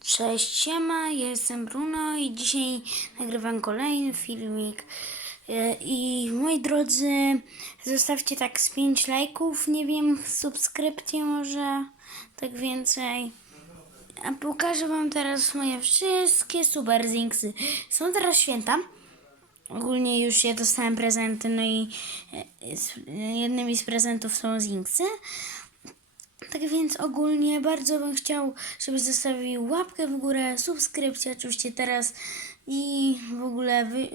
Cześć, siema, jestem Bruno i dzisiaj nagrywam kolejny filmik. E, I moi drodzy, zostawcie tak z 5 lajków, nie wiem, subskrypcję może, tak więcej. A pokażę wam teraz moje wszystkie super zinksy. Są teraz święta. Ogólnie już ja dostałem prezenty, no i e, z- jednymi z prezentów są zinksy. Tak więc ogólnie bardzo bym chciał, żebyś zostawił łapkę w górę, subskrypcję oczywiście teraz i w ogóle wy,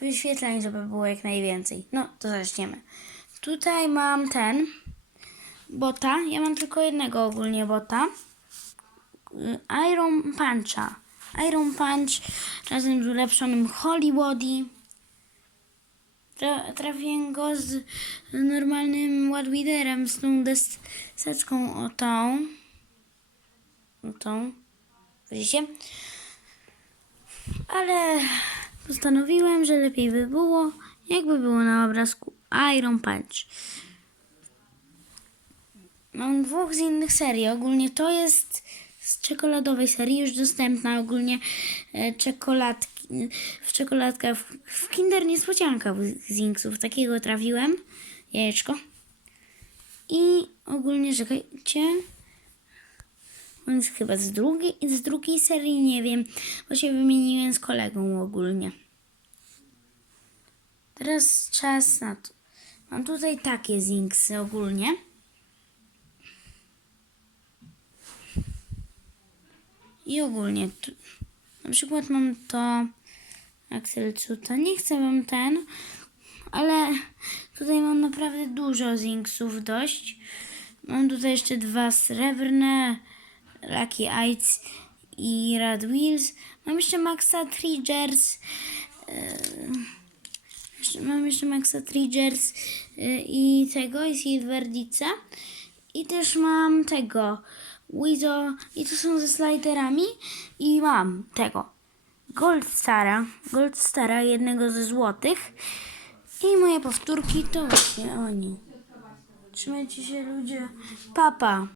wyświetleń, żeby było jak najwięcej. No, to zaczniemy. Tutaj mam ten bota. Ja mam tylko jednego ogólnie bota. Iron Puncha. Iron Punch razem z ulepszonym Holy Body. Tra- trafiłem go z normalnym Wadwiderem, z tą deseczką o tą. O tą. Widzicie? Ale postanowiłem, że lepiej by było, jakby było na obrazku Iron Punch. Mam dwóch z innych serii. Ogólnie to jest z czekoladowej serii, już dostępna ogólnie e, w czekoladkach, w, Kinder Niespodzianka z Inksów. Takiego trafiłem, jajeczko. I ogólnie, czekajcie, on jest chyba z drugiej, z drugiej serii, nie wiem, bo się wymieniłem z kolegą ogólnie. Teraz czas na to. Mam tutaj takie Zinksy ogólnie. I ogólnie, na przykład mam to Axel Cuta. Nie chcę wam ten, ale tutaj mam naprawdę dużo Zinksów dość. Mam tutaj jeszcze dwa srebrne, Lucky Eyes i Rad Wheels. Mam jeszcze Maxa Triggers. Jeszcze- Mam jeszcze Maxa Triggers y, i tego, i Silverdica. I też mam tego, Wizo, i to są ze sliderami. I mam tego, Gold Stara, Gold Stara, jednego ze złotych. I moje powtórki to właśnie oni. Trzymajcie się ludzie. Papa.